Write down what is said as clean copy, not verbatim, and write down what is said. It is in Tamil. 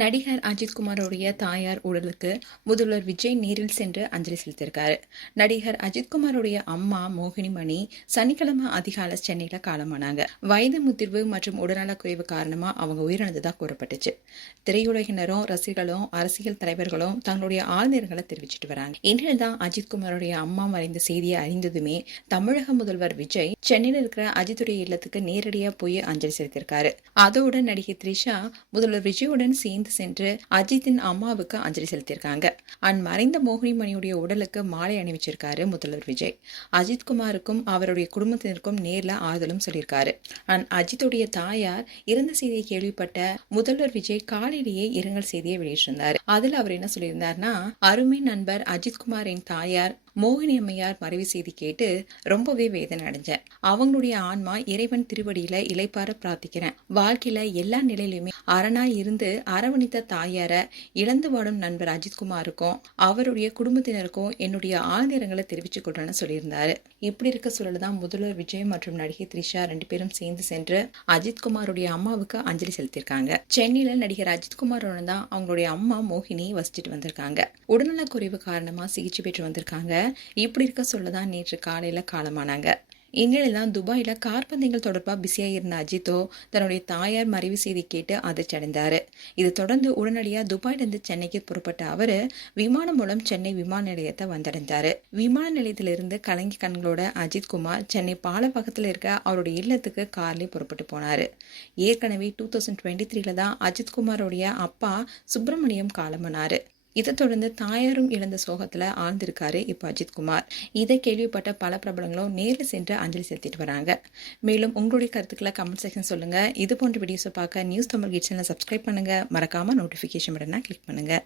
நடிகர் அஜித் குமாரோடைய தாயார் உடலுக்கு முதல்வர் விஜய் நேரில் சென்று அஞ்சலி செலுத்தியிருக்காரு. நடிகர் அஜித் குமாரோடைய அம்மா மோகினிமணி சனிக்கிழமை அதிகாலை சென்னையில காலமானாங்க. வயது முதிர்வு மற்றும் உடல்நலக்குறைவு காரணமா அவங்க உயிரிழந்ததா கூறப்பட்டுச்சு. திரையுலகினரும் ரசிகர்களும் அரசியல் தலைவர்களும் தங்களுடைய ஆழ்நீர்களை தெரிவிச்சிட்டு வராங்க. இந்நிலையில் தான் அஜித் குமாரோடைய அம்மா மறைந்த செய்தியை அறிந்ததுமே தமிழக முதல்வர் விஜய் சென்னையில் இருக்கிற அஜித்துடைய இல்லத்துக்கு நேரடியா போய் அஞ்சலி செலுத்தியிருக்காரு. அதோட நடிகை த்ரிஷா முதல்வர் விஜயுடன் சேர்ந்து சென்று அஜித்தின் அம்மாவுக்கு அஞ்சலி செலுத்தியிருக்காங்க. மறைந்த மோகினிமணியுடைய உடலுக்கு மாலை அணிவிச்சிருக்காரு முதல்வர் விஜய். அஜித் குமாருக்கும் அவருடைய குடும்பத்தினருக்கும் நேர்ல ஆறுதலும் சொல்லியிருக்காரு. அஜித்துடைய தாயார் இறந்த செய்தியை கேள்விப்பட்ட முதல்வர் விஜய் காலையிலேயே இரங்கல் செய்தியை வெளியிட்டிருந்தார். அதுல அவர் என்ன சொல்லியிருந்தார்னா, அருமை நண்பர் அஜித் குமாரின் தாயார் மோகினி அம்மையார் மறைவு செய்தி கேட்டு ரொம்பவே வேதனை அடைஞ்சேன். அவங்களுடைய ஆன்மா இறைவன் திருவடியில இளைப்பார பிரார்த்திக்கிறேன். வாழ்க்கையில எல்லா நிலையிலுமே அரணாய் இருந்து அரவணைத்த தாயார இழந்து வாடும் நண்பர் அஜித்குமாருக்கும் அவருடைய குடும்பத்தினருக்கும் என்னுடைய ஆழ்நிறங்களை தெரிவித்துக் கொள்றேன்னு சொல்லியிருந்தாரு. இப்படி இருக்க சூழல்தான் முதல்வர் விஜய் மற்றும் நடிகை த்ரிஷா 2 பேரும் சேர்ந்து சென்று அஜித்குமாருடைய அம்மாவுக்கு அஞ்சலி செலுத்தியிருக்காங்க. சென்னையில நடிகர் அஜித்குமாரோட தான் அவங்களுடைய அம்மா மோகினி வசிச்சுட்டு வந்திருக்காங்க. உடல்நலக்குறைவு காரணமா சிகிச்சை பெற்று வந்திருக்காங்க. இப்படி இருக்க சொல்லதான் நேற்று காலையில காலமானாங்க. இந்நிலையில் தான் துபாயில கார்பந்தயங்கள் தொடர்பா பிஸியா இருந்த அஜித்தோ தன்னுடைய தாயார் மறைவு செய்தி கேட்டு அதிர்ச்சி அடைந்தாரு. இது தொடர்ந்து உடனடியா துபாயிலிருந்து சென்னைக்கு புறப்பட்ட அவரு விமானம் மூலம் சென்னை விமான நிலையத்தை வந்தடைந்தாரு. விமான நிலையத்திலிருந்து கலங்கி கண்களோட அஜித் குமார் சென்னை பாலப்பக்கத்துல இருக்க அவருடைய இல்லத்துக்கு கார்லயே புறப்பட்டு போனாரு. ஏற்கனவே 2023 தான் அஜித் குமாரோடைய அப்பா சுப்பிரமணியம் காலமானாரு. இதை தொடர்ந்து தாயாரும் இழந்த சோகத்துல ஆழ்ந்திருக்காரு இப்ப அஜித் குமார். இதை கேள்விப்பட்ட பல பிரபலங்களும் நேரில் சென்று அஞ்சலி செலுத்திட்டு வராங்க. மேலும் உங்களுடைய கருத்துக்களை கமெண்ட் செக்ஷன் சொல்லுங்க. இது போன்ற வீடியோஸை பார்க்க நியூஸ் தமிழ் கிட்ஸ் சேனலை சப்ஸ்கிரைப் பண்ணுங்க. மறக்காம நோட்டிபிகேஷன் பட்டனை கிளிக் பண்ணுங்க.